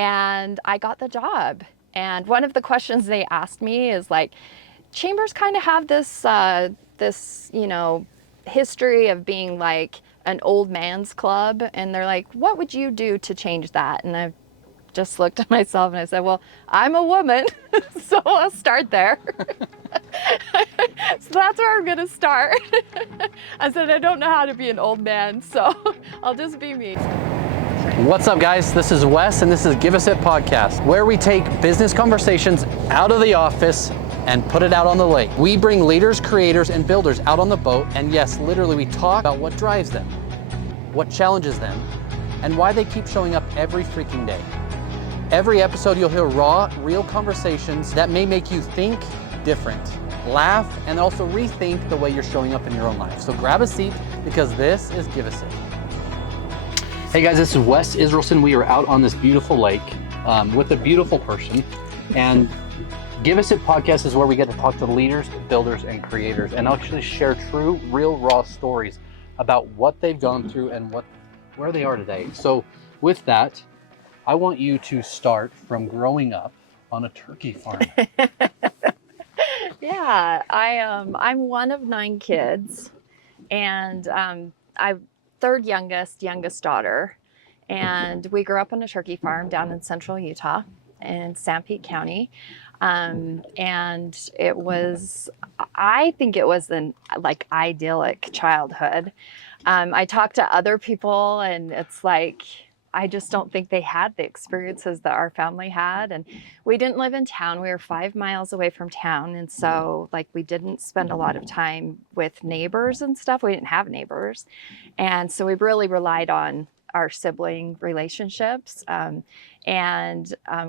and I got the job. And one of the questions they asked me is like, Chambers kind of have this history of being like an old man's club, and they're like, what would you do to change that? And I just looked at myself and I said, well, I'm a woman, so I'll start there. So that's where I'm gonna start. I said, I don't know how to be an old man, so I'll just be me. What's up, guys? This is Wes, and this is Give Us It Podcast, where we take business conversations out of the office and put it out on the lake. We bring leaders, creators, and builders out on the boat, and yes, literally we talk about what drives them, what challenges them, and why they keep showing up every freaking day. Every episode you'll hear raw, real conversations that may make you think different, laugh, and also rethink the way you're showing up in your own life. So grab a seat, because this is Give Us It. Hey guys, this is Wes Israelson. We are out on this beautiful lake with a beautiful person, and Give Us It Podcast is where we get to talk to leaders, builders, and creators, and actually share true, real, raw stories about what they've gone through and where they are today. So with that, I want you to start from growing up on a turkey farm. Yeah, I'm one of 9 kids, and I'm third youngest daughter, and we grew up on a turkey farm down in central Utah in Sanpete County. And it was, I think it was an like idyllic childhood. I talked to other people, and it's like, I just don't think they had the experiences that our family had. And we didn't live in town. We were 5 miles away from town. And so like we didn't spend a lot of time with neighbors and stuff. We didn't have neighbors. And so we really relied on our sibling relationships.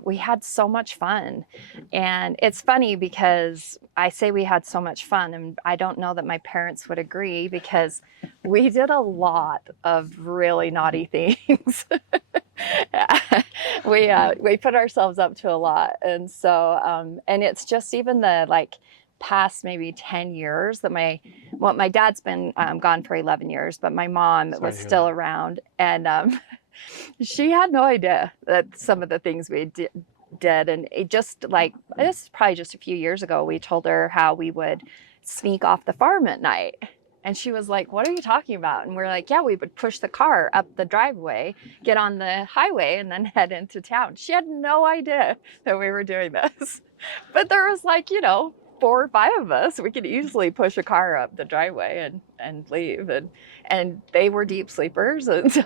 We had so much fun. And it's funny because I say we had so much fun, and I don't know that my parents would agree, because we did a lot of really naughty things. We put ourselves up to a lot. And so, and it's just even the like past maybe 10 years that my dad's been gone for 11 years, but my mom was still around, and she had no idea that some of the things we did. And it just like, this is probably just a few years ago, we told her how we would sneak off the farm at night. And she was like, what are you talking about? And we're like, yeah, we would push the car up the driveway, get on the highway, and then head into town. She had no idea that we were doing this. But there was like, 4 or 5 of us. We could easily push a car up the driveway and leave. And they were deep sleepers. And so,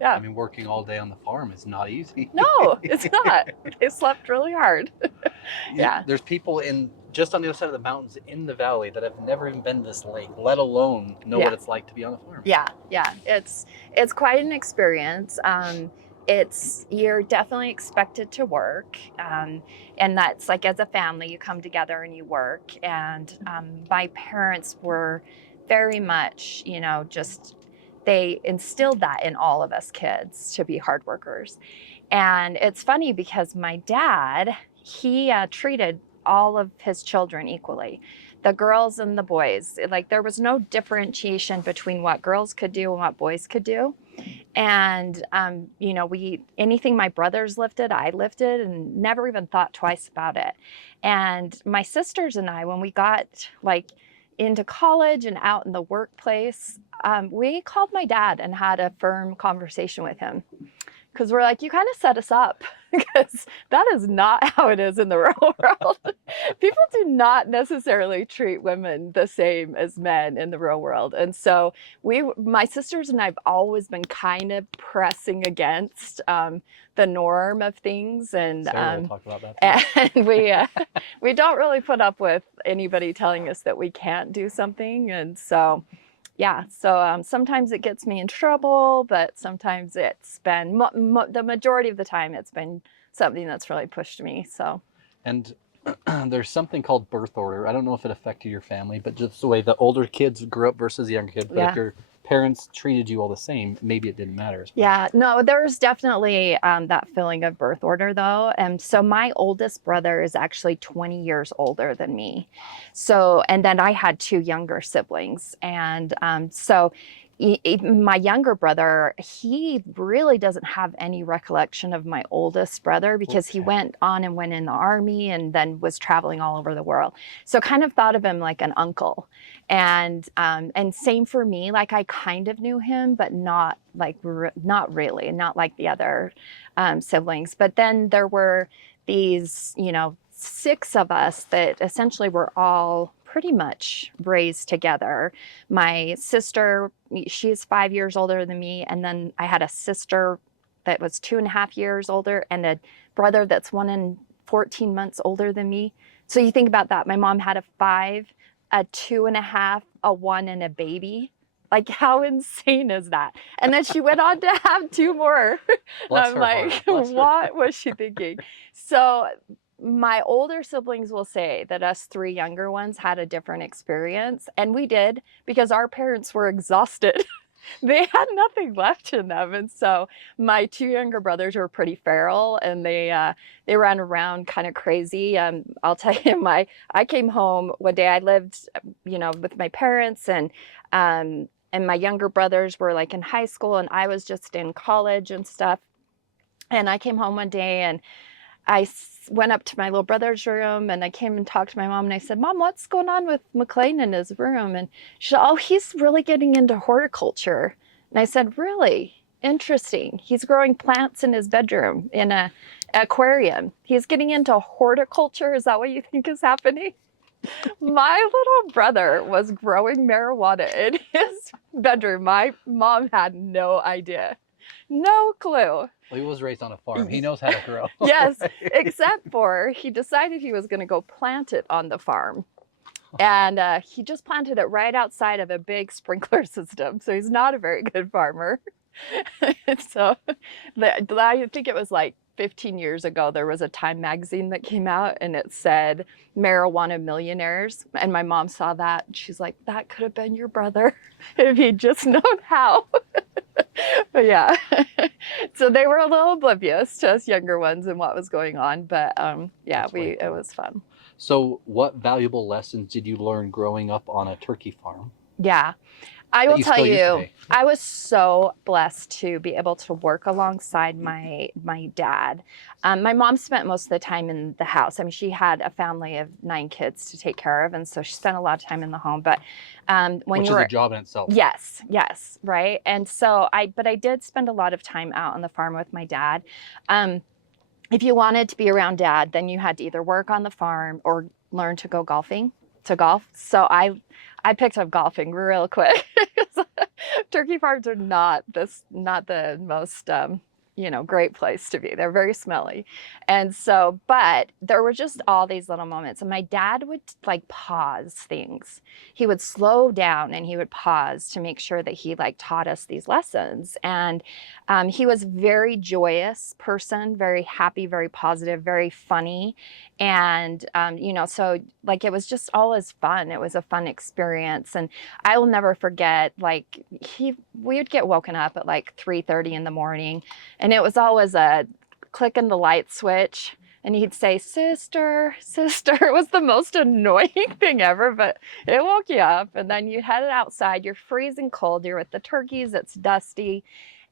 yeah. I mean, working all day on the farm is not easy. No, it's not. They slept really hard. Yeah. There's people just on the other side of the mountains in the valley that have never even been to this lake, let alone know what it's like to be on a farm. Yeah. It's quite an experience. You're definitely expected to work. And that's like, as a family, you come together and you work. And my parents were very much, they instilled that in all of us kids to be hard workers. And it's funny because my dad, he treated all of his children equally, the girls and the boys. Like there was no differentiation between what girls could do and what boys could do. And, anything my brothers lifted, I lifted, and never even thought twice about it. And my sisters and I, when we got like into college and out in the workplace, we called my dad and had a firm conversation with him. Because we're like, you kind of set us up, because that is not how it is in the real world. People do not necessarily treat women the same as men in the real world. And so my sisters and I have always been kind of pressing against the norm of things. And Sarah will talk about that too. And we don't really put up with anybody telling us that we can't do something. And so yeah, so sometimes it gets me in trouble, but sometimes it's been, the majority of the time, it's been something that's really pushed me, so. And there's something called birth order. I don't know if it affected your family, but just the way the older kids grew up versus the younger kids. But if your parents treated you all the same, maybe it didn't matter. Yeah, no, there's definitely that feeling of birth order though. And so my oldest brother is actually 20 years older than me. So, and then I had 2 younger siblings. And so My younger brother, he really doesn't have any recollection of my oldest brother because he went on and went in the army and then was traveling all over the world. So kind of thought of him like an uncle. And same for me, like I kind of knew him, but not like, not really, not like the other siblings. But then there were these, 6 of us that essentially were all pretty much raised together. My sister, she's 5 years older than me. And then I had a sister that was 2.5 years older and a brother that's 1 and 14 months older than me. So you think about that. My mom had a 5, a 2.5, a 1, and a baby. Like, how insane is that? And then she went on to have 2 more. And I'm like, what was she thinking? So my older siblings will say that us 3 younger ones had a different experience. And we did, because our parents were exhausted. They had nothing left in them. And so my 2 younger brothers were pretty feral, and they ran around kind of crazy. I'll tell you, I came home one day. I lived, with my parents, and my younger brothers were like in high school, and I was just in college and stuff. And I came home one day, and I went up to my little brother's room, and I came and talked to my mom, and I said, Mom, what's going on with McLean in his room? And she said, oh, he's really getting into horticulture. And I said, really? Interesting. He's growing plants in his bedroom in an aquarium. He's getting into horticulture. Is that what you think is happening? My little brother was growing marijuana in his bedroom. My mom had no idea. No clue. Well, he was raised on a farm. He knows how to grow. Yes, right? Except for he decided he was going to go plant it on the farm. And he just planted it right outside of a big sprinkler system. So he's not a very good farmer. So I think it was like 15 years ago, there was a Time magazine that came out, and it said marijuana millionaires. And my mom saw that, and she's like, that could have been your brother if he'd just known how. But yeah, so they were a little oblivious to us younger ones and what was going on. But yeah, it was fun. So what valuable lessons did you learn growing up on a turkey farm? Yeah. I will tell you, I was so blessed to be able to work alongside my dad. My mom spent most of the time in the house. I mean, she had a family of 9 kids to take care of, and so she spent a lot of time in the home. But which is a job in itself. Yes, right. And so I did spend a lot of time out on the farm with my dad. If you wanted to be around Dad, then you had to either work on the farm or learn to go golf. So I picked up golfing real quick. Turkey farms are not the most great place to be. They're very smelly. And so, but there were just all these little moments. And my dad would like pause things. He would slow down and he would pause to make sure that he like taught us these lessons. And he was a very joyous person, very happy, very positive, very funny. And, so like, it was just always fun. It was a fun experience. And I will never forget, like we would get woken up at like 3:30 in the morning, and it was always a clicking the light switch. And he'd say, sister. It was the most annoying thing ever, but it woke you up. And then you headed outside, you're freezing cold, you're with the turkeys, it's dusty.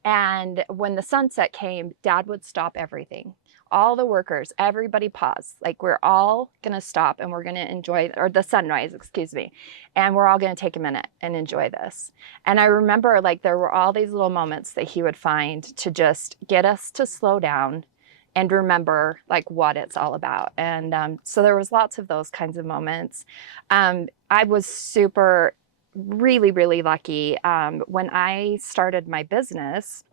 And when the sunset came, Dad would stop everything. All the workers, everybody paused. Like, we're all gonna stop and we're gonna enjoy, or the sunrise, excuse me. And we're all gonna take a minute and enjoy this. And I remember like there were all these little moments that he would find to just get us to slow down and remember like what it's all about. And so there was lots of those kinds of moments. I was really, really lucky. When I started my business,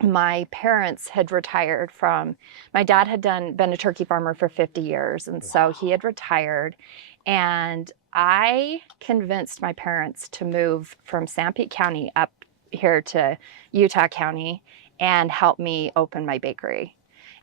my parents had retired my dad had been a turkey farmer for 50 years. And so he had retired, and I convinced my parents to move from Sanpete County up here to Utah County and help me open my bakery.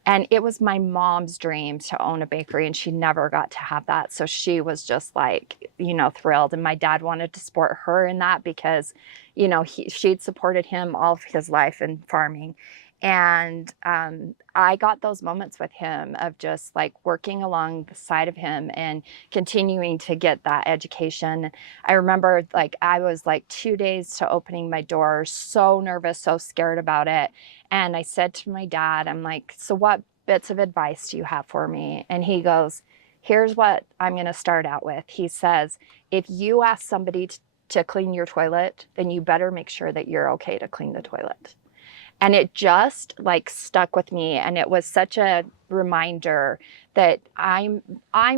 And it was my mom's dream to own a bakery, and she never got to have that. So she was just like, thrilled. And my dad wanted to support her in that because, she'd supported him all of his life in farming. And I got those moments with him of just like working along the side of him and continuing to get that education. I remember like I was like 2 days to opening my door, so nervous, so scared about it. And I said to my dad, I'm like, so what bits of advice do you have for me? And he goes, here's what I'm going to start out with. He says, if you ask somebody to clean your toilet, then you better make sure that you're okay to clean the toilet. And it just like stuck with me, and it was such a reminder that I'm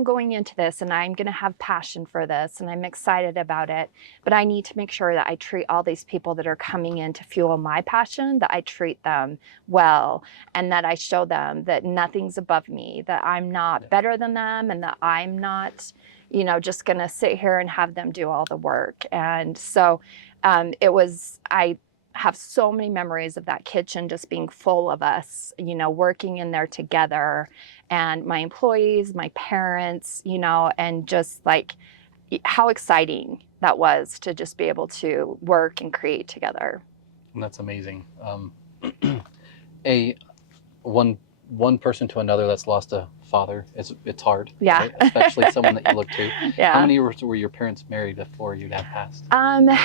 going into this and I'm going to have passion for this and I'm excited about it, but I need to make sure that I treat all these people that are coming in to fuel my passion, that I treat them well, and that I show them that nothing's above me, that I'm not better than them, and that I'm not, you know, just going to sit here and have them do all the work. And so I have so many memories of that kitchen just being full of us, you know, working in there together, and my employees, my parents, you know, and just like how exciting that was to just be able to work and create together. And that's amazing. One person to another that's lost a father, it's hard. Yeah. Right? Especially someone that you look to. Yeah. How many years were your parents married before your dad passed?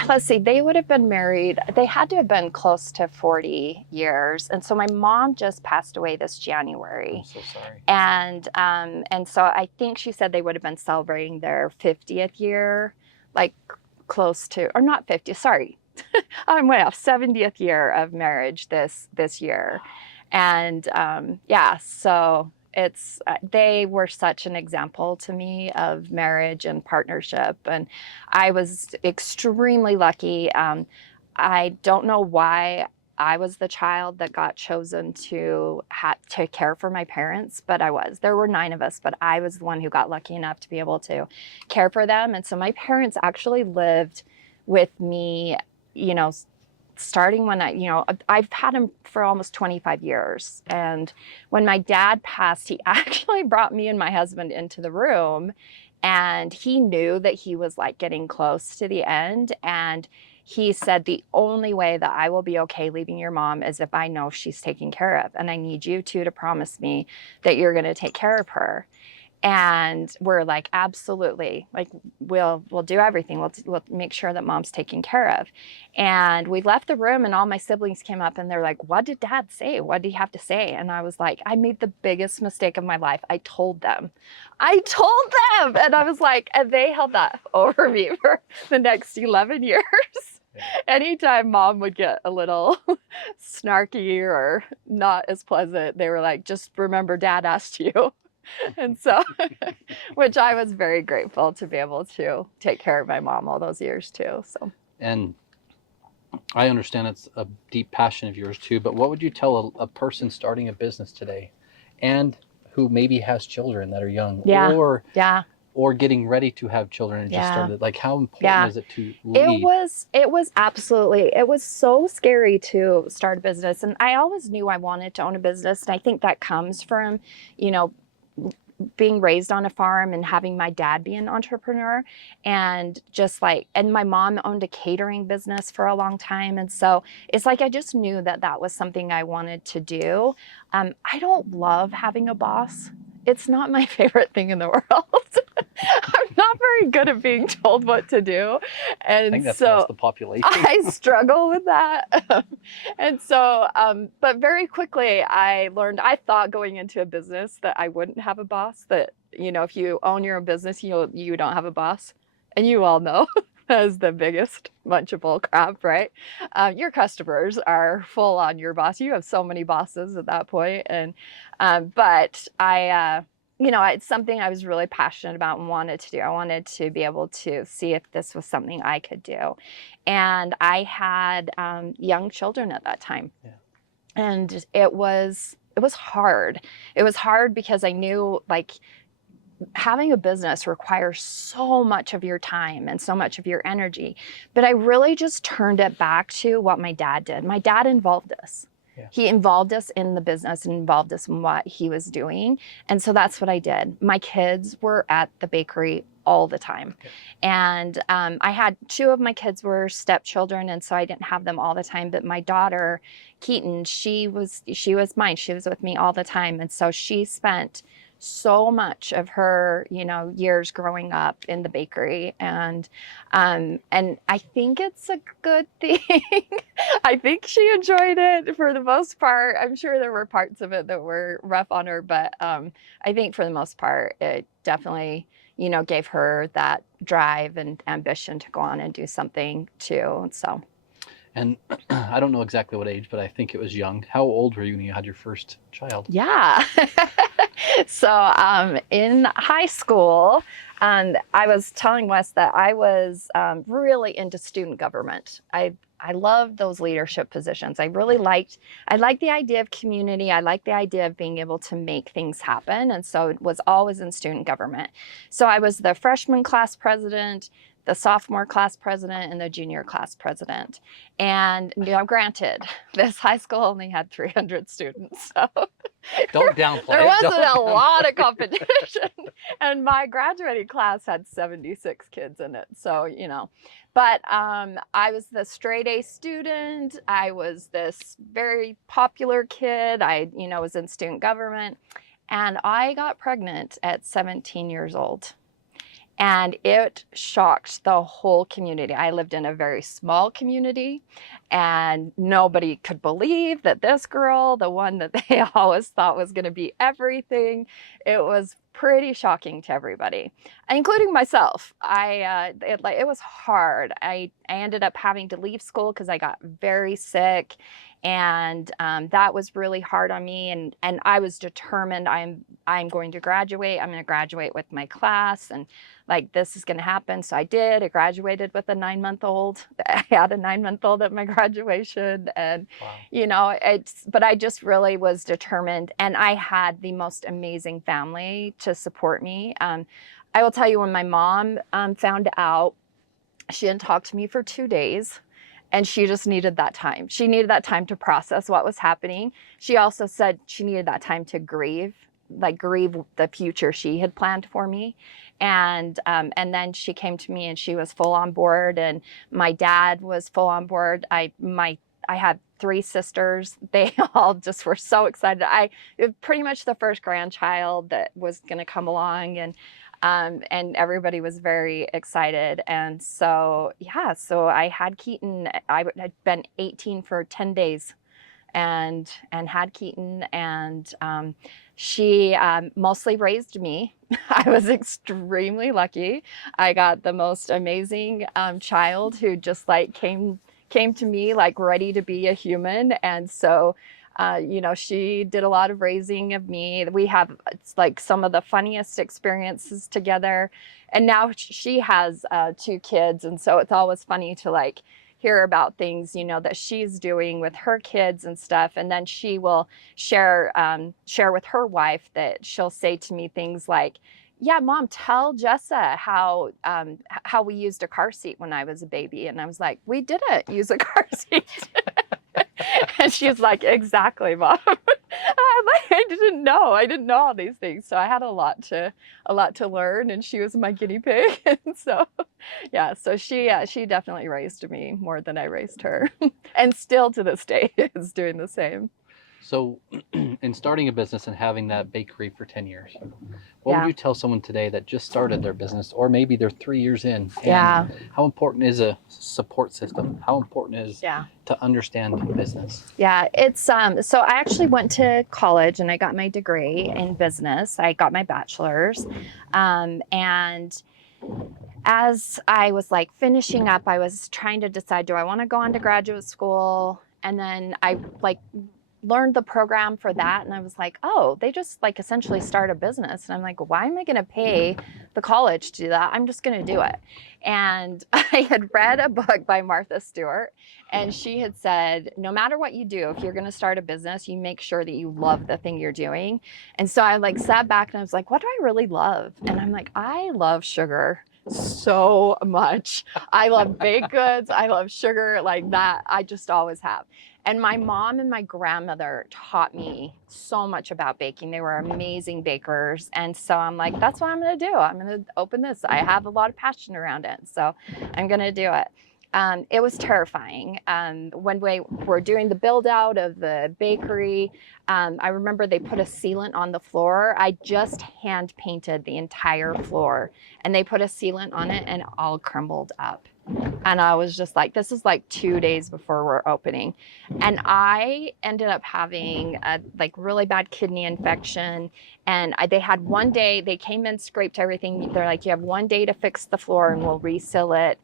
Let's see, they would have been married, they had to have been close to 40 years. And so my mom just passed away this January. I'm so sorry. And so I think she said they would have been celebrating their 50th year, like close to, or not 50, sorry. I'm way off, 70th year of marriage this year. And yeah, so they were such an example to me of marriage and partnership. And I was extremely lucky. I don't know why I was the child that got chosen to care for my parents, but I was. There were 9 of us, but I was the one who got lucky enough to be able to care for them. And so my parents actually lived with me, you know, starting when I've had him for almost 25 years. And when my dad passed, he actually brought me and my husband into the room, and he knew that he was like getting close to the end. And he said, the only way that I will be okay leaving your mom is if I know she's taken care of. And I need you two to promise me that you're going to take care of her. And we're like, absolutely, like we'll do everything. We'll make sure that mom's taken care of. And we left the room, and all my siblings came up and they're like, what did dad say? What did he have to say? And I was like, I made the biggest mistake of my life. I told them. And I was like, and they held that over me for the next 11 years. Anytime mom would get a little snarky or not as pleasant, they were like, just remember dad asked you. And so, which I was very grateful to be able to take care of my mom all those years too. So, and I understand it's a deep passion of yours too, but what would you tell a person starting a business today and who maybe has children that are young or getting ready to have children and just started, like how important is it to lead? It was absolutely, it was so scary to start a business. And I always knew I wanted to own a business. And I think that comes from, you know, being raised on a farm and having my dad be an entrepreneur, and just like, and my mom owned a catering business for a long time. And so it's like, I just knew that that was something I wanted to do. I don't love having a boss. It's not my favorite thing in the world. I'm not very good at being told what to do. And I think that's most of the population. I struggle with that. And so, but very quickly I learned, I thought going into a business that I wouldn't have a boss, that, you know, if you own your own business, you don't have a boss. And you all know that is the biggest bunch of bull crap, right? Your customers are full on your boss. You have so many bosses at that point. And, but you know, it's something I was really passionate about and wanted to do. I wanted to be able to see if this was something I could do. And I had young children at that time. Yeah. And it was hard. It was hard because I knew, like, having a business requires so much of your time and so much of your energy. But I really just turned it back to what my dad did. My dad involved us. Yeah. He involved us in the business and involved us in what he was doing. And so that's what I did. My kids were at the bakery all the time. Okay. And I had 2 of my kids were stepchildren, and so I didn't have them all the time. But my daughter, Keaton, she was mine. She was with me all the time. And so she spent so much of her, years growing up in the bakery. And I think it's a good thing. I think she enjoyed it for the most part. I'm sure there were parts of it that were rough on her, but I think for the most part, it definitely, gave her that drive and ambition to go on and do something too. So. And I don't know exactly what age, but I think it was young. How old were you when you had your first child? Yeah. So in high school, I was telling Wes that I was really into student government. I loved those leadership positions. I liked the idea of community. I liked the idea of being able to make things happen. And so it was always in student government. So I was the freshman class president, the sophomore class president, and the junior class president. And granted, this high school only had 300 students. So Don't downplay there it. wasn't Don't a lot of competition. And my graduating class had 76 kids in it. So, but I was the straight A student. I was this very popular kid. I, was in student government. And I got pregnant at 17 years old. And it shocked the whole community. I lived in a very small community, and nobody could believe that this girl, the one that they always thought was going to be everything, it was pretty shocking to everybody, including myself. It was hard. I ended up having to leave school because I got very sick, and that was really hard on me. And I was determined. I'm going to graduate. I'm going to graduate with my class, and this is going to happen. So I did. I graduated with a 9-month-old. I had a 9-month-old at my graduation, and Wow. but I just really was determined, and I had the most amazing family to support me. I will tell you, when my mom found out, she didn't talk to me for 2 days. And she just needed that time. She needed that time to process what was happening. She also said she needed that time to grieve the future she had planned for me. And then she came to me, and she was full on board, and my dad was full on board. I had 3 sisters. They all just were so excited. It was pretty much the first grandchild that was going to come along, and everybody was very excited. And so, so I had Keaton. I'd been 18 for 10 days and had Keaton, and she mostly raised me. I was extremely lucky. I got the most amazing child who just came to me ready to be a human. And so she did a lot of raising of me. We have some of the funniest experiences together. And now she has 2 kids. And so it's always funny to hear about things, that she's doing with her kids and stuff. And then she will share with her wife that she'll say to me things like, yeah, Mom, tell Jessa how we used a car seat when I was a baby. And I was like, we didn't use a car seat. And she's like, exactly, Mom. I didn't know all these things. So I had a lot to learn, and she was my guinea pig. And so, so she definitely raised me more than I raised her. And still to this day is doing the same. So in starting a business and having that bakery for 10 years, what would you tell someone today that just started their business, or maybe they're 3 years in? And how important is a support system? How important is to understand business? Yeah, it's so I actually went to college and I got my degree in business. I got my bachelor's, and as I was finishing up, I was trying to decide, do I want to go on to graduate school? And then I learned the program for that, and I was like, oh, they just essentially start a business. And I'm like, why am I going to pay the college to do that? I'm just going to do it. And I had read a book by Martha Stewart, and she had said, no matter what you do, if you're going to start a business, you make sure that you love the thing you're doing. And so I sat back and I was like, what do I really love? And I'm like, I love sugar so much. I love baked goods. I love sugar that. I just always have. And my mom and my grandmother taught me so much about baking. They were amazing bakers. And so I'm like, that's what I'm going to do. I'm going to open this. I have a lot of passion around it. So I'm going to do it. It was terrifying. When we were doing the build out of the bakery, I remember they put a sealant on the floor. I just hand painted the entire floor, and they put a sealant on it and it all crumbled up. And I was just like, this is like 2 days before we're opening. And I ended up having a like really bad kidney infection. And they had 1 day, they came in, scraped everything. They're like, you have 1 day to fix the floor and we'll reseal it.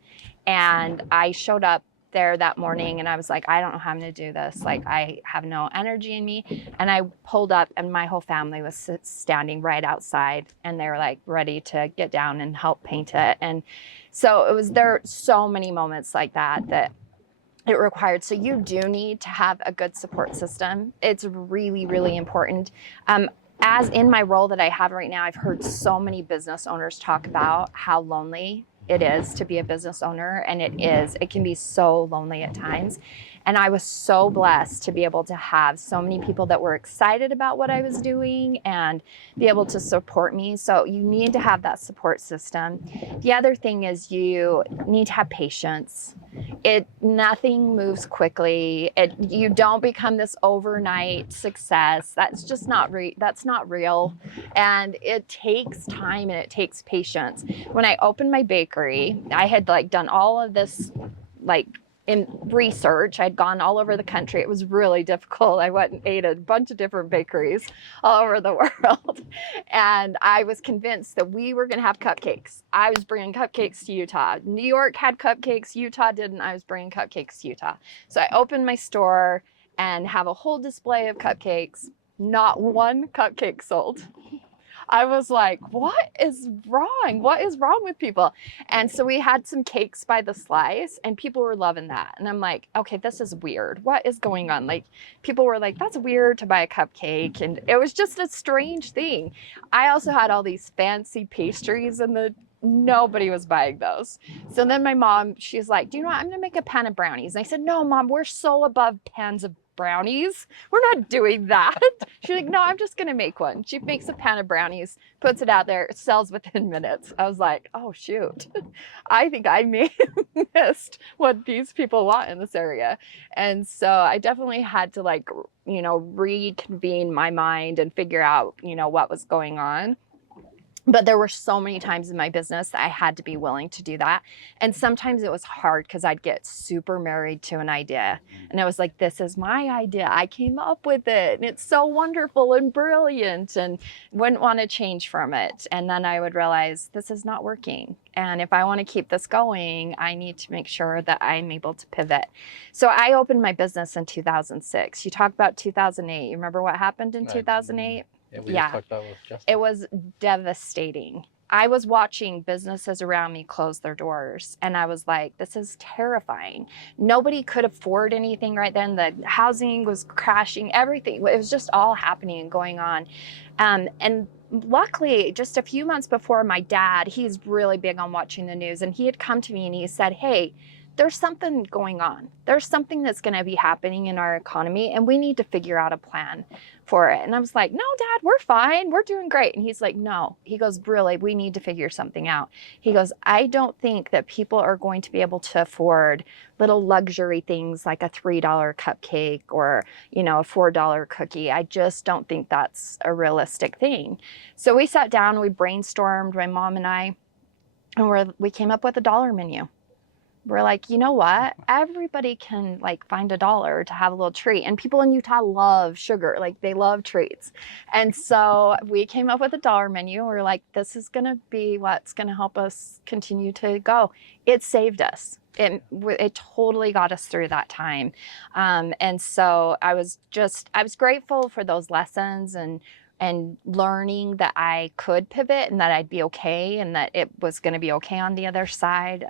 And I showed up there that morning and I was like, I don't know how I'm gonna do this. Like, I have no energy in me. And I pulled up and my whole family was standing right outside and they were like ready to get down and help paint it. And so there are so many moments like that it required. So you do need to have a good support system. It's really, really important. As in my role that I have right now, I've heard so many business owners talk about how lonely it is to be a business owner, and it can be so lonely at times. And I was so blessed to be able to have so many people that were excited about what I was doing and be able to support me. So you need to have that support system. The other thing is you need to have patience. Nothing moves quickly. You don't become this overnight success. That's just that's not real. And it takes time and it takes patience. When I opened my bakery, I had like done all of this like in research. I'd gone all over the country. It was really difficult. I went and ate a bunch of different bakeries all over the world. And I was convinced that we were going to have cupcakes. I was bringing cupcakes to Utah. New York had cupcakes. Utah didn't. I was bringing cupcakes to Utah. So I opened my store and have a whole display of cupcakes. Not one cupcake sold. I was like, what is wrong? What is wrong with people? And so we had some cakes by the slice and people were loving that. And I'm like, okay, this is weird. What is going on? Like, people were like, that's weird to buy a cupcake. And it was just a strange thing. I also had all these fancy pastries and nobody was buying those. So then my mom, she's like, do you know what? I'm going to make a pan of brownies. And I said, no, Mom, we're so above pans of brownies. We're not doing that. She's like, no, I'm just going to make one. She makes a pan of brownies, puts it out there, it sells within minutes. I was like, oh, shoot. I think I missed what these people want in this area. And so I definitely had to reconvene my mind and figure out, what was going on. But there were so many times in my business that I had to be willing to do that. And sometimes it was hard because I'd get super married to an idea. And I was like, this is my idea. I came up with it. And it's so wonderful and brilliant and wouldn't want to change from it. And then I would realize this is not working. And if I want to keep this going, I need to make sure that I'm able to pivot. So I opened my business in 2006. You talk about 2008. You remember what happened in 2008? Yeah, we just talked about it with Justin. It was devastating. I was watching businesses around me close their doors and I was like, this is terrifying. Nobody could afford anything right then. The housing was crashing, everything. It was just all happening and going on. And luckily, just a few months before, my dad, he's really big on watching the news, and he had come to me and he said, hey, there's something going on. There's something that's going to be happening in our economy and we need to figure out a plan for it. And I was like, no, Dad, we're fine. We're doing great. And he's like, no. He goes, really, we need to figure something out. He goes, I don't think that people are going to be able to afford little luxury things like a $3 cupcake or, a $4 cookie. I just don't think that's a realistic thing. So we sat down, we brainstormed, my mom and I, and we came up with a dollar menu. We're like, you know what? Everybody can find $1 to have a little treat. And people in Utah love sugar. They love treats. And so we came up with a dollar menu. We're like, this is going to be what's going to help us continue to go. It saved us. It totally got us through that time. And so I was grateful for those lessons and learning that I could pivot and that I'd be okay and that it was going to be okay on the other side.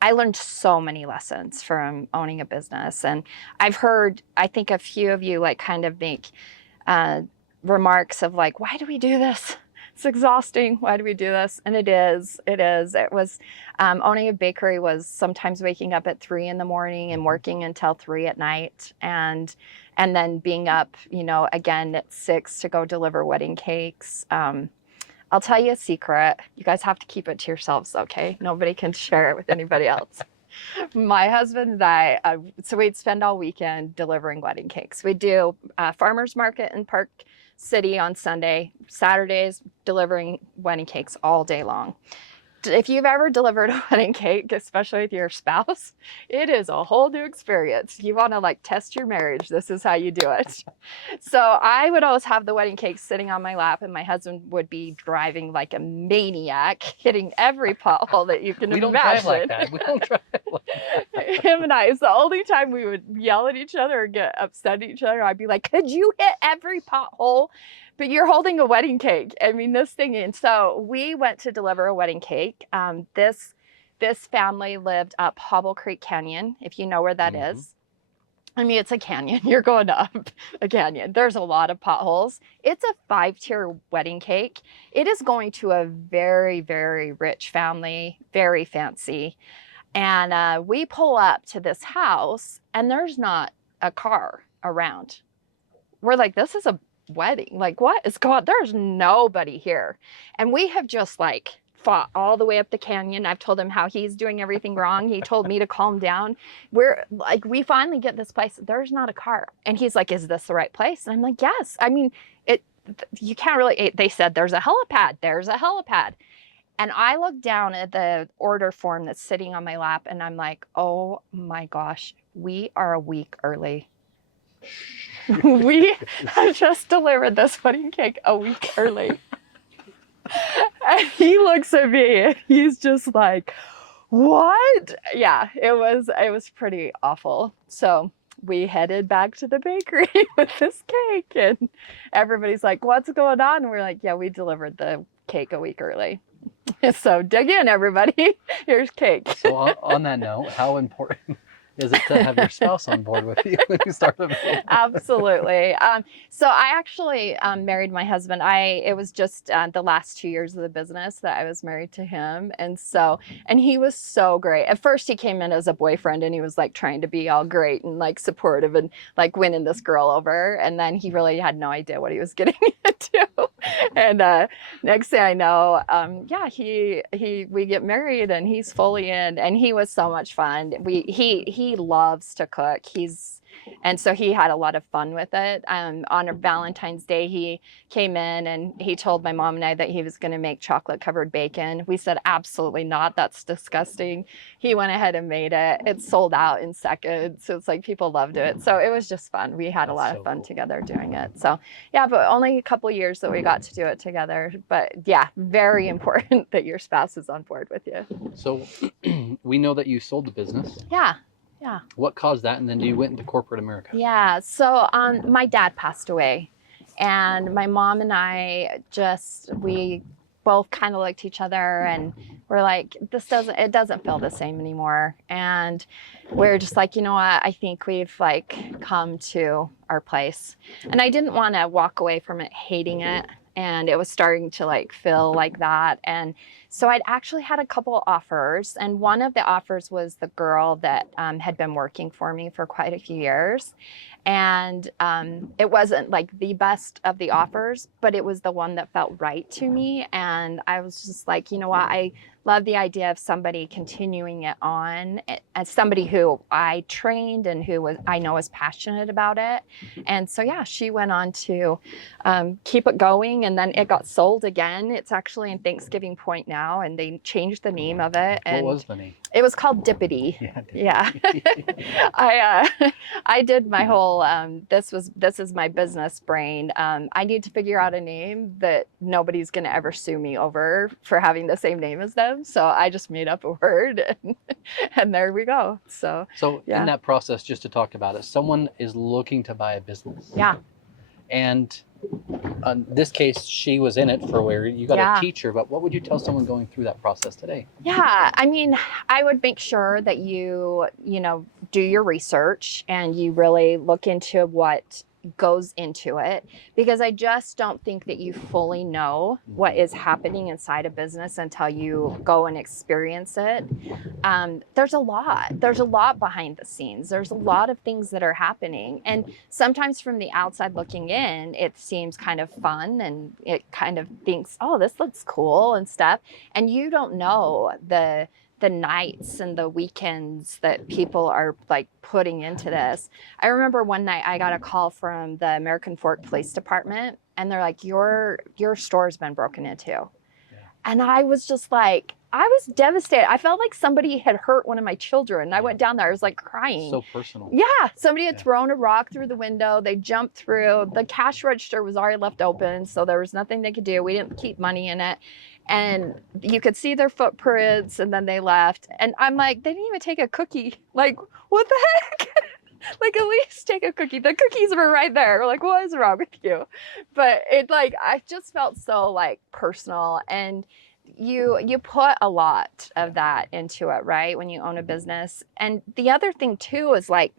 I learned so many lessons from owning a business. And I've heard, I think a few of you kind of make remarks of why do we do this? it's exhausting. Why do we do this? And it is. It was owning a bakery was sometimes waking up at 3 in the morning and working until 3 at night, and then being up, again at 6 to go deliver wedding cakes. I'll tell you a secret. You guys have to keep it to yourselves, okay? Nobody can share it with anybody else. My husband and I, so we'd spend all weekend delivering wedding cakes. We'd do farmer's market in Park City on Sunday, Saturdays delivering wedding cakes all day long. If you've ever delivered a wedding cake, especially with your spouse, it is a whole new experience. You want to test your marriage. This is how you do it. So I would always have the wedding cake sitting on my lap, and my husband would be driving like a maniac, hitting every pothole that you can imagine. We don't drive like that. We don't drive like that. Him and I, it's the only time we would yell at each other or get upset at each other. I'd be like, could you hit every pothole? But you're holding a wedding cake. I mean, this thing. And so we went to deliver a wedding cake. This family lived up Hobble Creek Canyon, if you know where that is. I mean, it's a canyon. You're going up a canyon. There's a lot of potholes. It's a 5-tier wedding cake. It is going to a very, very rich family, very fancy. And we pull up to this house, and there's not a car around. We're like, this is a wedding. Like, what is going on? There's nobody here. And we have just fought all the way up the canyon. I've told him how he's doing everything wrong. He told me to calm down. We finally get this place. There's not a car. And he's like, is this the right place? And I'm like, yes. I mean, you can't really, they said there's a helipad. There's a helipad. And I look down at the order form that's sitting on my lap, and I'm like, oh my gosh, we are a week early. We have just delivered this wedding cake a week early. And he looks at me and he's just like, what? Yeah, it was pretty awful. So we headed back to the bakery with this cake, and everybody's like, what's going on? And we're like, yeah, we delivered the cake a week early. So dig in, everybody. Here's cake. So on that note, how important is it to have your spouse on board with you when you start a business? Absolutely. So I actually married my husband. It was just the last 2 years of the business that I was married to him. And he was so great. At first he came in as a boyfriend, and he was trying to be all great and supportive and winning this girl over. And then he really had no idea what he was getting into. And next thing I know, we get married, and he's fully in, and he was so much fun. He loves to cook. And so he had a lot of fun with it. On a Valentine's Day, he came in and he told my mom and I that he was going to make chocolate covered bacon. We said, absolutely not. That's disgusting. He went ahead and made it. It sold out in seconds. So it's people loved it. So it was just fun. We had a lot of fun together doing it. So yeah, but only a couple of years that we got to do it together. But yeah, very important that your spouse is on board with you. So we know that you sold the business. Yeah. Yeah. What caused that? And then you went into corporate America? Yeah. So my dad passed away, and my mom and I we both kind of looked at each other, and we're like, it doesn't feel the same anymore. And we're just like, you know what? I think we've come to our place. And I didn't want to walk away from it hating it. And it was starting to feel like that. And so I'd actually had a couple offers, and one of the offers was the girl that had been working for me for quite a few years. And it wasn't the best of the offers, but it was the one that felt right to me. And I was just like, you know what? I love the idea of somebody continuing it on, as somebody who I trained and who I know is passionate about it. And so, yeah, she went on to keep it going, and then it got sold again. It's actually in Thanksgiving Point now, and they changed the name of it. And what was the name? It was called Dippity. Yeah. I did my whole, this is my business brain. I need to figure out a name that nobody's going to ever sue me over for having the same name as them. So I just made up a word, and there we go. So yeah. In that process, just to talk about it, someone is looking to buy a business. Yeah. And in this case, she was in it for where you got to teach her. But what would you tell someone going through that process today? Yeah, I mean, I would make sure that you do your research, and you really look into what goes into it, because I just don't think that you fully know what is happening inside a business until you go and experience it. There's a lot behind the scenes. There's a lot of things that are happening. And sometimes from the outside looking in, it seems kind of fun and it kind of thinks, oh, this looks cool and stuff. And you don't know the nights and the weekends that people are like putting into this. I remember one night I got a call from the American Fork Police Department, and they're like, your store's been broken into. Yeah. And I was just like, I was devastated. I felt like somebody had hurt one of my children. I went down there, I was like crying. So personal. Yeah, somebody had thrown a rock through the window. They jumped through. The cash register was already left open, so there was nothing they could do. We didn't keep money in it. And you could see their footprints, and then they left. And I'm like, they didn't even take a cookie. Like, what the heck? Like, at least take a cookie. The cookies were right there. We're like, what is wrong with you? But it, like, I just felt so like personal. And you put a lot of that into it, right? When you own a business. And the other thing too is like,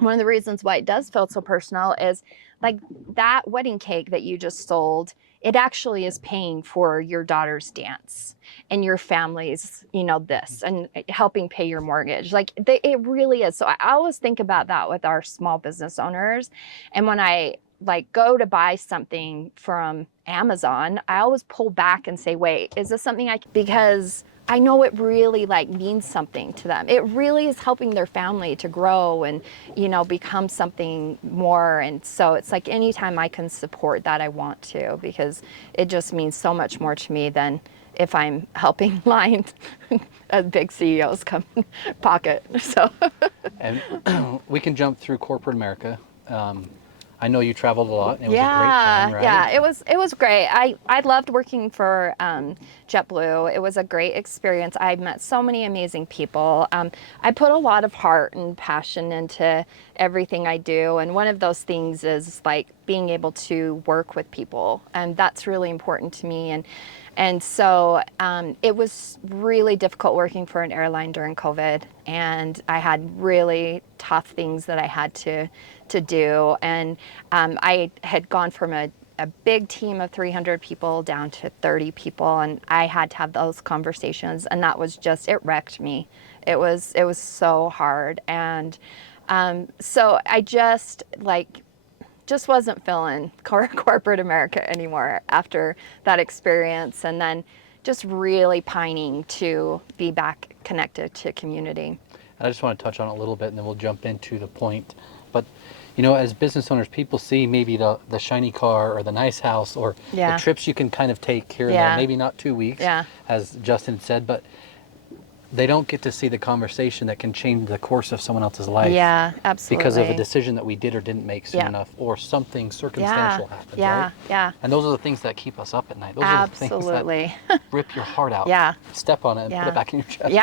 one of the reasons why it does feel so personal is like that wedding cake that you just sold, it actually is paying for your daughter's dance and your family's, this, and helping pay your mortgage. Like it really is. So I always think about that with our small business owners. And when I like go to buy something from Amazon, I always pull back and say, wait, is this something because I know it really like means something to them. It really is helping their family to grow and, become something more. And so it's like anytime I can support that, I want to, because it just means so much more to me than if I'm helping line a big CEO's pocket. So. And we can jump through corporate America. I know you traveled a lot, and it was a great time, right? Yeah, it was great. I loved working for JetBlue. It was a great experience. I met so many amazing people. I put a lot of heart and passion into everything I do, and one of those things is like being able to work with people, and that's really important to me. And so it was really difficult working for an airline during COVID, and I had really tough things that I had to do. And I had gone from a big team of 300 people down to 30 people, and I had to have those conversations, and that was just, it wrecked me. It was so hard. And so I just wasn't feeling corporate America anymore after that experience, and then just really pining to be back connected to community. And I just want to touch on it a little bit, and then we'll jump into the point. But as business owners, people see maybe the shiny car or the nice house or the trips you can kind of take here and there, maybe not 2 weeks, as Justin said, but they don't get to see the conversation that can change the course of someone else's life. Yeah, absolutely. Because of a decision that we did or didn't make soon enough, or something circumstantial happens, right? Yeah. And those are the things that keep us up at night. Those are the things that rip your heart out. Step on it and put it back in your chest.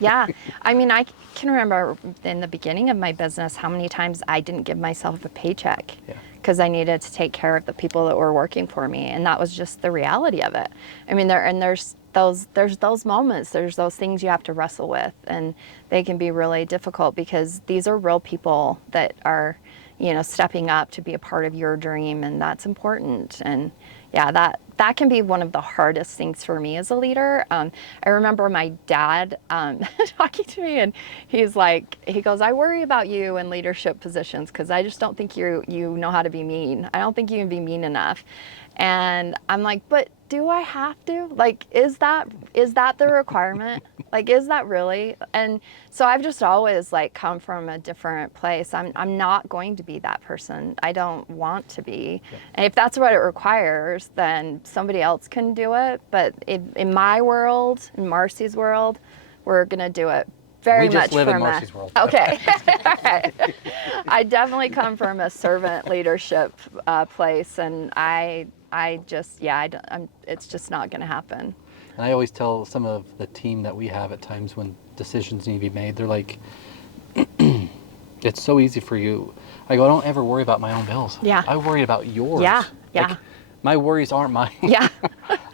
Yeah. I mean, I can remember in the beginning of my business how many times I didn't give myself a paycheck. Because I needed to take care of the people that were working for me, and that was just the reality of it. I mean, there's those moments, there's those things you have to wrestle with, and they can be really difficult because these are real people that are, stepping up to be a part of your dream, and that's important. And that can be one of the hardest things for me as a leader. I remember my dad talking to me, and he goes, I worry about you in leadership positions because I just don't think you know how to be mean. I don't think you can be mean enough. And I'm like, but do I have to? Like, is that the requirement? Like, is that really? And so I've just always come from a different place. I'm not going to be that person. I don't want to be. And if that's what it requires, then somebody else can do it. But in my world, in Marcee's world, we're gonna do it very much live from in Marcee's world. Okay. All right. I definitely come from a servant leadership place, and it's just not going to happen. And I always tell some of the team that we have at times when decisions need to be made, they're like, it's so easy for you. I go, I don't ever worry about my own bills. I worry about yours. My worries aren't mine. I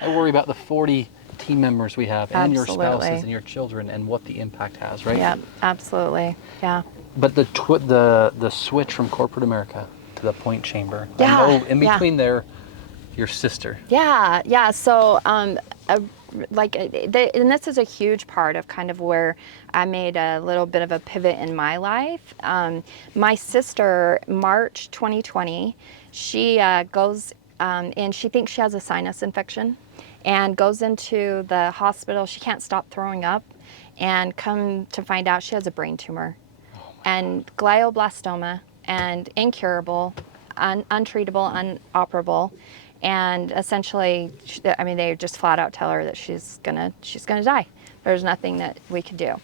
worry about the 40 team members we have and your spouses and your children and what the impact has, right? Yeah, absolutely. Yeah. But the switch from corporate America to the point chamber. Yeah, I know in yeah. between there, your sister. Yeah. So, and this is a huge part of kind of where I made a little bit of a pivot in my life. My sister, March 2020, she goes and she thinks she has a sinus infection and goes into the hospital. She can't stop throwing up and come to find out she has a brain tumor and glioblastoma and incurable, untreatable, unoperable. And essentially, I mean, they just flat out tell her that she's gonna die. There's nothing that we could do.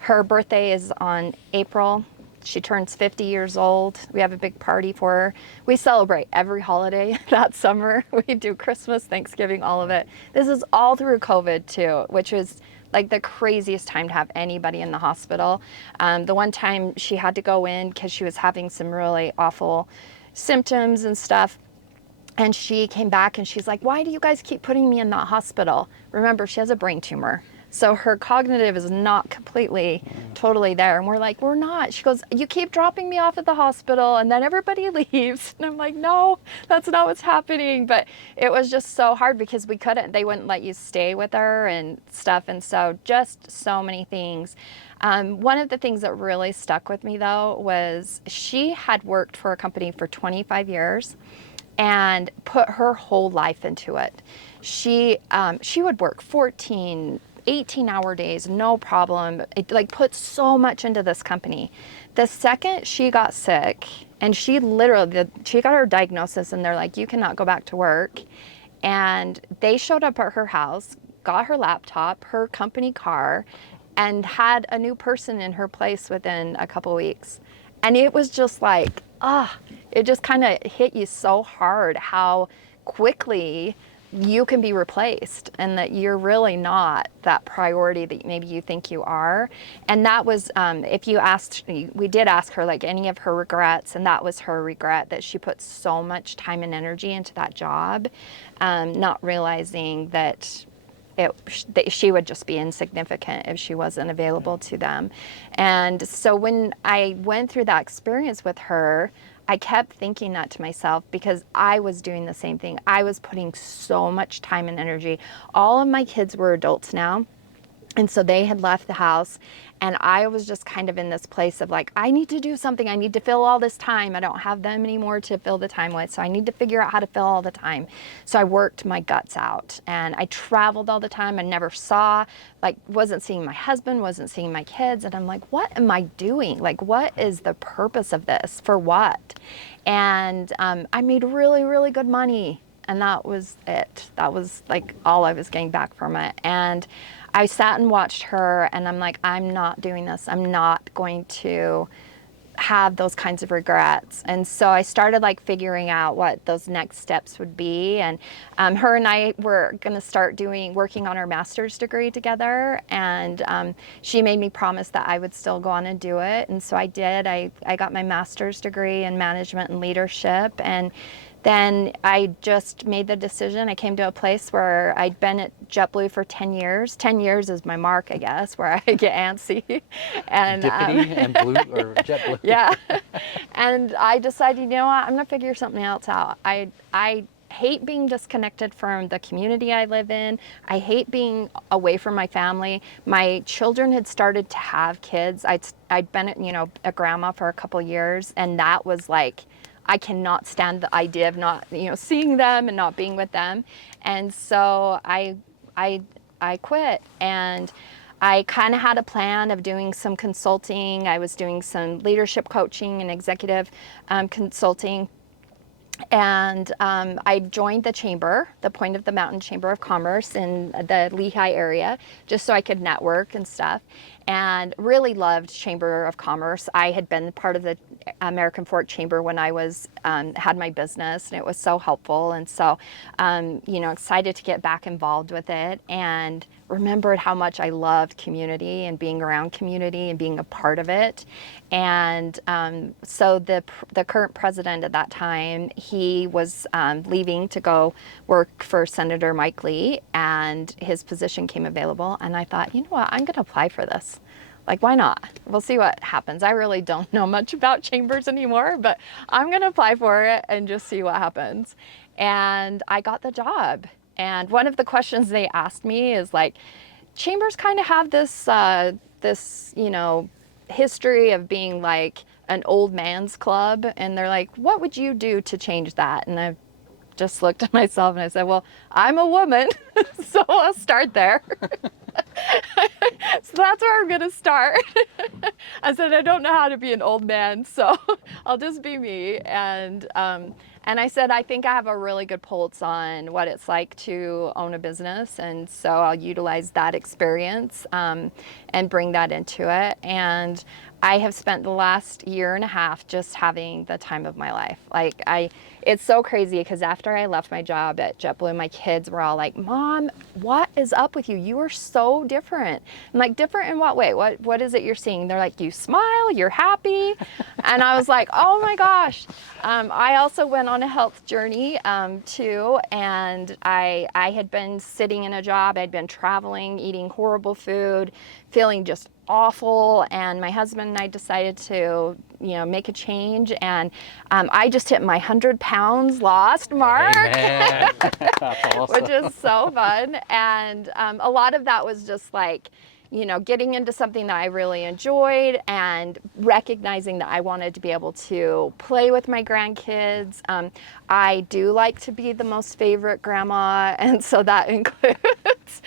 Her birthday is on April. She turns 50 years old. We have a big party for her. We celebrate every holiday that summer. We do Christmas, Thanksgiving, all of it. This is all through COVID too, which was like the craziest time to have anybody in the hospital. The one time she had to go in because she was having some really awful symptoms and stuff. And she came back and she's like, why do you guys keep putting me in that hospital? Remember, she has a brain tumor. So her cognitive is not completely, totally there. And we're like, we're not. She goes, you keep dropping me off at the hospital and then everybody leaves. And I'm like, no, that's not what's happening. But it was just so hard because they wouldn't let you stay with her and stuff. And so just so many things. One of the things that really stuck with me though was she had worked for a company for 25 years and put her whole life into it. She would work 14, 18-hour days, no problem. It like put so much into this company. The second she got sick, and she got her diagnosis, and they're like, you cannot go back to work. And they showed up at her house, got her laptop, her company car, and had a new person in her place within a couple weeks. And it was just like, it just kind of hit you so hard how quickly you can be replaced and that you're really not that priority that maybe you think you are. And that was, we did ask her like any of her regrets, and that was her regret, that she put so much time and energy into that job, not realizing that she would just be insignificant if she wasn't available to them. And so when I went through that experience with her, I kept thinking that to myself because I was doing the same thing. I was putting so much time and energy. All of my kids were adults now. And so they had left the house, and I was just kind of in this place of like, I need to do something. I need to fill all this time. I don't have them anymore to fill the time with. So I need to figure out how to fill all the time. So I worked my guts out, and I traveled all the time. I never wasn't seeing my husband, wasn't seeing my kids. And I'm like, what am I doing? Like, what is the purpose of this? For what? And I made really, really good money. And that was it. That was like all I was getting back from it. And I sat and watched her, and I'm like, I'm not doing this. I'm not going to have those kinds of regrets. And so I started like figuring out what those next steps would be. And her and I were going to start working on our master's degree together. And she made me promise that I would still go on and do it. And so I did. I got my master's degree in management and leadership. And then I just made the decision. I came to a place where I'd been at JetBlue for 10 years. 10 years is my mark, I guess, where I get antsy. And Dippity and Blue or JetBlue. Yeah. And I decided, you know what, I'm gonna figure something else out. I hate being disconnected from the community I live in. I hate being away from my family. My children had started to have kids. I'd been a grandma for a couple years, and that was like, I cannot stand the idea of not, seeing them and not being with them. And so I quit, and I kind of had a plan of doing some consulting. I was doing some leadership coaching and executive consulting. And I joined the chamber, the Point of the Mountain Chamber of Commerce in the Lehigh area, just so I could network and stuff, and really loved Chamber of Commerce. I had been part of the American Fork Chamber when I had my business, and it was so helpful. And so, excited to get back involved with it, and remembered how much I loved community and being around community and being a part of it. And so the current president at that time, he was leaving to go work for Senator Mike Lee, and his position came available. And I thought, you know what, I'm going to apply for this. like, why not? We'll see what happens. I really don't know much about chambers anymore, but I'm going to apply for it and just see what happens. And I got the job. And one of the questions they asked me is like, chambers kind of have this, history of being like an old man's club. And they're like, what would you do to change that? And I just looked at myself and I said, well, I'm a woman, so I'll start there. So that's where I'm going to start. I said, I don't know how to be an old man, so I'll just be me. And I said, I think I have a really good pulse on what it's like to own a business. And so I'll utilize that experience and bring that into it. And I have spent the last year and a half just having the time of my life. It's so crazy because after I left my job at JetBlue, my kids were all like, Mom, what is up with you? You are so different. I'm like, different in what way? What is it you're seeing? They're like, you smile, you're happy. And I was like, oh my gosh. I also went on a health journey too. And I had been sitting in a job. I'd been traveling, eating horrible food, feeling just awful. And my husband and I decided to, make a change. And I just hit my 100 pounds lost mark. Amen. That's awesome. Which is so fun. And a lot of that was just like, getting into something that I really enjoyed and recognizing that I wanted to be able to play with my grandkids. I do like to be the most favorite grandma, and so that includes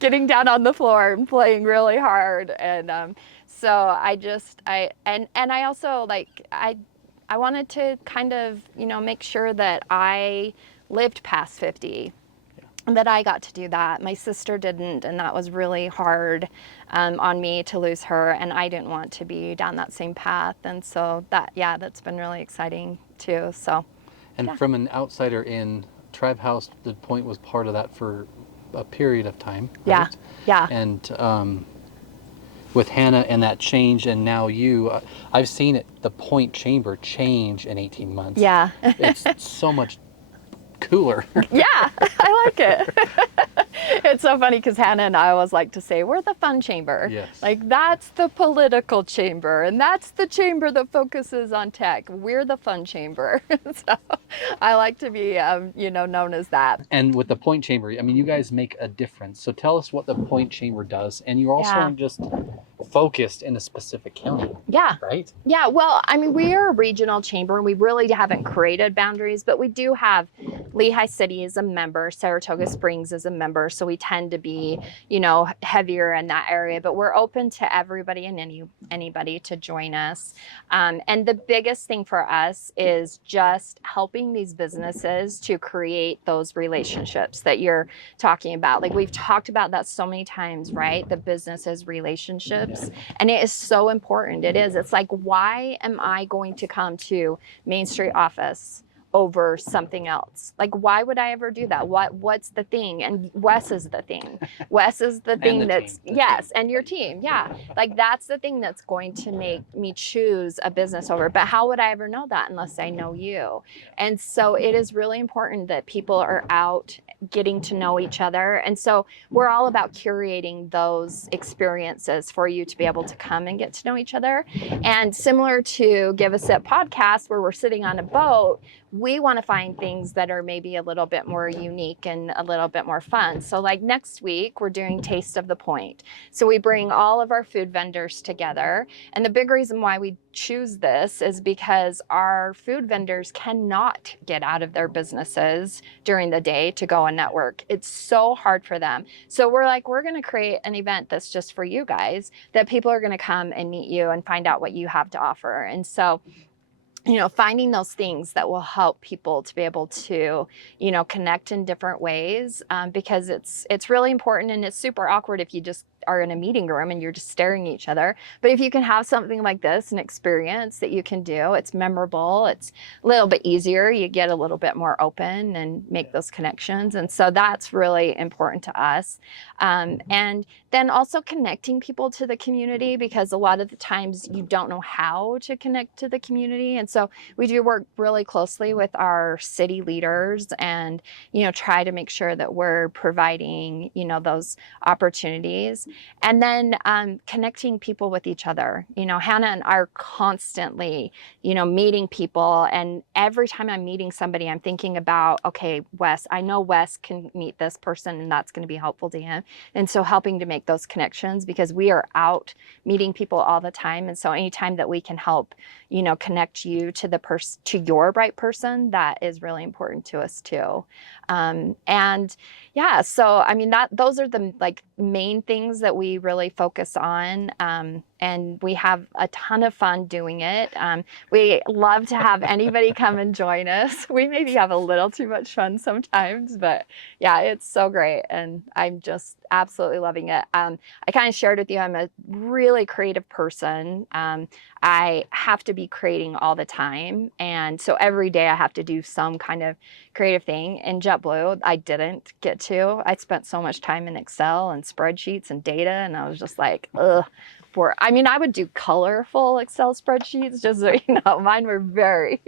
getting down on the floor and playing really hard. And so I also I wanted to kind of, make sure that I lived past 50. That I got to do that. My sister didn't, and that was really hard on me to lose her, and I didn't want to be down that same path. And so that's been really exciting too. So, and from an outsider in, Tribe House, the Point was part of that for a period of time, right? Yeah. And with Hannah and that change, and now you, I've seen it, the Point Chamber change in 18 months. Yeah. It's so much cooler. Yeah, I like it. It's so funny because Hannah and I always like to say, we're the fun chamber. Yes. Like, that's the political chamber, and that's the chamber that focuses on tech. We're the fun chamber. So I like to be, known as that. And with the Point Chamber, I mean, you guys make a difference. So tell us what the Point Chamber does. And you're also aren't just focused in a specific county. Yeah. Right? Yeah. Well, I mean, we are a regional chamber, and we really haven't created boundaries, but we do have Lehigh City is a member, Saratoga Springs is a member, so we tend to be, heavier in that area, but we're open to everybody and anybody to join us. And the biggest thing for us is just helping these businesses to create those relationships that you're talking about. Like, we've talked about that so many times, right? The businesses relationships, and it is so important. It is. It's like, why am I going to come to Main Street office over something else? Like, why would I ever do that? What's the thing? And Wes is the thing. Wes is the thing that's, yes, and your team. Yeah. Like, that's the thing that's going to make me choose a business over. But how would I ever know that unless I know you? And so it is really important that people are out getting to know each other. And so we're all about curating those experiences for you to be able to come and get to know each other. And similar to Give a Sip podcast, where we're sitting on a boat, we want to find things that are maybe a little bit more unique and a little bit more fun. So like next week, we're doing Taste of the Point. So we bring all of our food vendors together. And the big reason why we choose this is because our food vendors cannot get out of their businesses during the day to go and network. It's so hard for them. So we're like, we're going to create an event that's just for you guys, that people are going to come and meet you and find out what you have to offer. And so, finding those things that will help people to be able to, connect in different ways, because it's really important, and it's super awkward if you just are in a meeting room and you're just staring at each other. But if you can have something like this, an experience that you can do, it's memorable, it's a little bit easier, you get a little bit more open and make those connections. And so that's really important to us. And then also connecting people to the community, because a lot of the times you don't know how to connect to the community. And so we do work really closely with our city leaders and, try to make sure that we're providing, those opportunities. And then connecting people with each other. You know, Hannah and I are constantly, you know, meeting people. And every time I'm meeting somebody, I'm thinking about, okay, Wes, I know Wes can meet this person and that's going to be helpful to him. And so helping to make those connections, because we are out meeting people all the time. And so anytime that we can help, you know, connect you to the person, to your right person, that is really important to us too. And yeah, so I mean, those are the like main things that we really focus on. And we have a ton of fun doing it. We love to have anybody come and join us. We maybe have a little too much fun sometimes, but yeah, it's so great. And I'm just absolutely loving it. I kind of shared with you, I'm a really creative person. I have to be creating all the time. And so every day I have to do some kind of creative thing. In JetBlue, I didn't get to. I spent so much time in Excel and spreadsheets and data, and I was just like, ugh. I mean, I would do colorful Excel spreadsheets, just so you know, mine were very,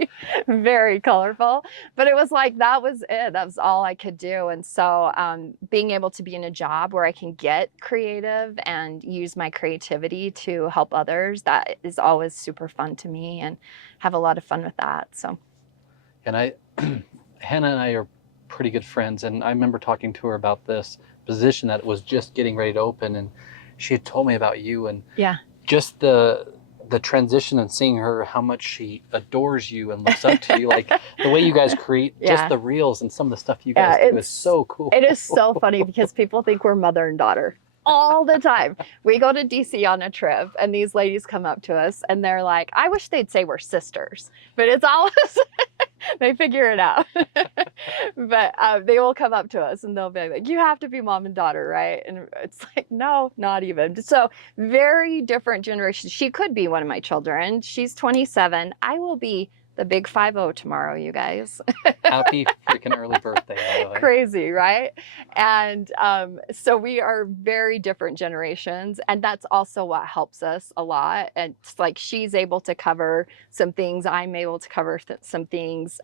very colorful, but it was like, that was it. That was all I could do. And so being able to be in a job where I can get creative and use my creativity to help others, that is always super fun to me, and have a lot of fun with that. So. And Hannah and I are pretty good friends, and I remember talking to her about this position that was just getting ready to open, and she had told me about you, and yeah, just the transition and seeing her, how much she adores you and looks up to you, like the way you guys create just the reels and some of the stuff you guys do is so cool. It is so funny because people think we're mother and daughter all the time. We go to DC on a trip and these ladies come up to us and they're like, I wish they'd say we're sisters, but it's always, they figure it out. But they will come up to us and they'll be like, you have to be mom and daughter, right? And it's like, no, not even. So very different generations. She could be one of my children. She's 27. I will be the big 50 tomorrow, you guys. Happy freaking early birthday, by the way. Crazy, right? And so we are very different generations, and that's also what helps us a lot. And it's like she's able to cover some things, I'm able to cover some things.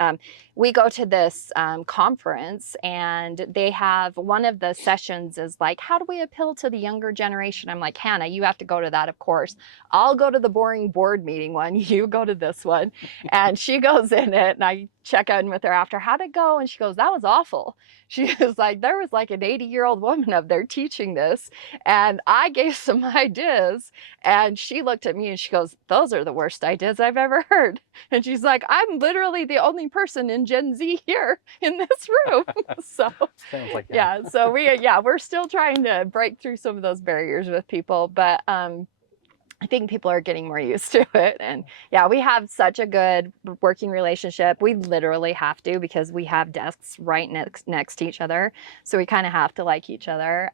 We go to this conference, and they have one of the sessions is like, how do we appeal to the younger generation? I'm like, Hannah, you have to go to that, of course. I'll go to the boring board meeting one. You go to this one. And she goes in it, and I check in with her after, how'd it go? And she goes, that was awful. She was like, there was like an 80-year-old woman up there teaching this. And I gave some ideas, and she looked at me and she goes, those are the worst ideas I've ever heard. And she's like, I'm literally the only person in Gen Z here in this room. So sounds like that. Yeah, so we're still trying to break through some of those barriers with people, but I think people are getting more used to it. And yeah, we have such a good working relationship. We literally have to, because we have desks right next to each other. So we kind of have to like each other.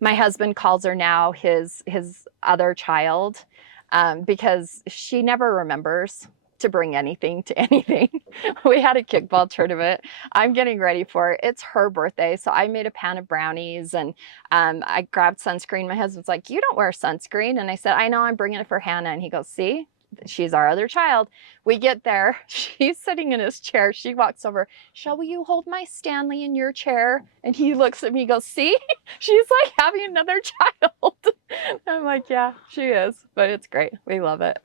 My husband calls her now his other child, because she never remembers to bring anything to anything. We had a kickball tournament. I'm getting ready for it. It's her birthday. So I made a pan of brownies, and I grabbed sunscreen. My husband's like, you don't wear sunscreen. And I said, I know, I'm bringing it for Hannah. And he goes, see, she's our other child. We get there. She's sitting in his chair. She walks over. Shall you hold my Stanley in your chair? And he looks at me, goes, see, she's like having another child. I'm like, yeah, she is, but it's great. We love it.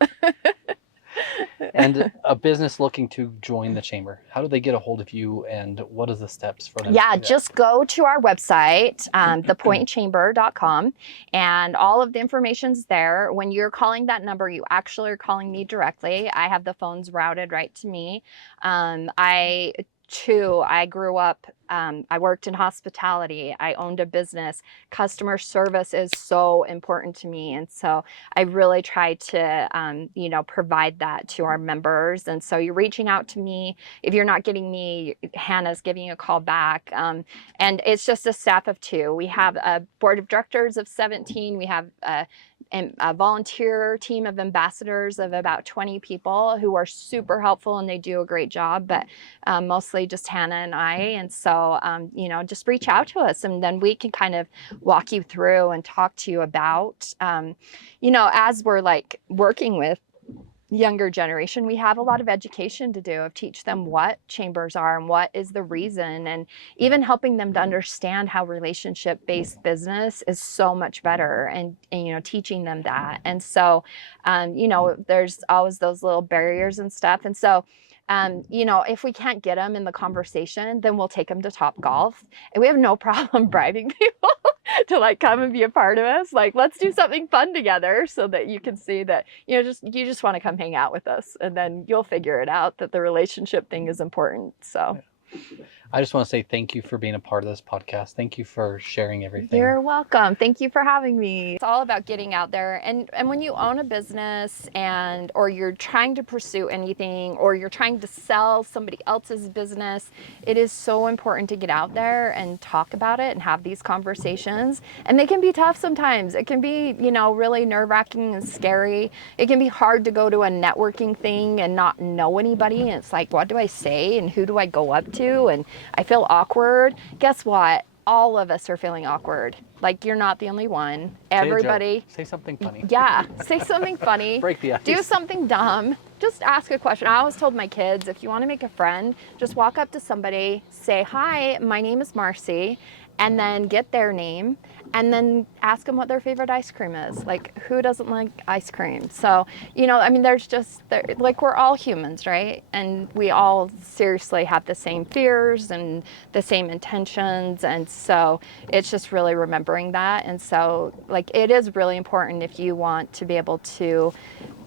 And a business looking to join the chamber, how do they get a hold of you, and what are the steps for them? Yeah, just go to our website, thepointchamber.com, and all of the information's there. When you're calling that number, you actually are calling me directly. I have the phones routed right to me. I grew up, I worked in hospitality. I owned a business. Customer service is so important to me. And so I really try to, provide that to our members. And so you're reaching out to me. If you're not getting me, Hannah's giving you a call back. And it's just a staff of 2. We have a board of directors of 17. We have a volunteer team of ambassadors of about 20 people who are super helpful, and they do a great job, but mostly just Hannah and I. And so, just reach out to us, and then we can kind of walk you through and talk to you about, as we're like working with younger generation, we have a lot of education to do, of teach them what chambers are and what is the reason, and even helping them to understand how relationship-based business is so much better, and teaching them that. And so there's always those little barriers and stuff. And so if we can't get them in the conversation, then we'll take them to Top Golf, and we have no problem bribing people to like come and be a part of us. Like, let's do something fun together so that you can see that, you just want to come hang out with us, and then you'll figure it out that the relationship thing is important. So I just want to say thank you for being a part of this podcast. Thank you for sharing everything. you're welcome. Thank you for having me. It's all about getting out there. And when you own a business, or you're trying to pursue anything, or you're trying to sell somebody else's business, it is so important to get out there and talk about it and have these conversations. And they can be tough sometimes. It can be, really nerve-wracking and scary. It can be hard to go to a networking thing and not know anybody. And it's like, what do I say? And who do I go up to? And I feel awkward. Guess what? All of us are feeling awkward. Like, you're not the only one. Everybody. Say something funny. Yeah. Say something funny. Break the ice. Do something dumb. Just ask a question. I always told my kids, if you want to make a friend, just walk up to somebody, say, "Hi, my name is Marcee," and then get their name, and then ask them what their favorite ice cream is. Like, who doesn't like ice cream? So, we're all humans, right? And we all seriously have the same fears and the same intentions. And so it's just really remembering that. And so, it is really important, if you want to be able to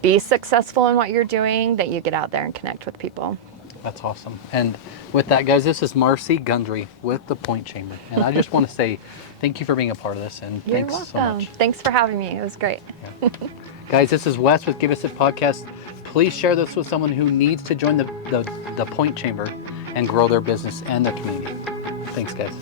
be successful in what you're doing, that you get out there and connect with people. That's awesome. And with that, guys, this is Marcee Gundry with the Point Chamber. And I just want to say thank you for being a part of this, and You're thanks welcome. so much. Thanks for having me. It was great. Yeah. Guys, this is Wes with Give Us It Podcast. Please share this with someone who needs to join the Point Chamber and grow their business and their community. Thanks, guys.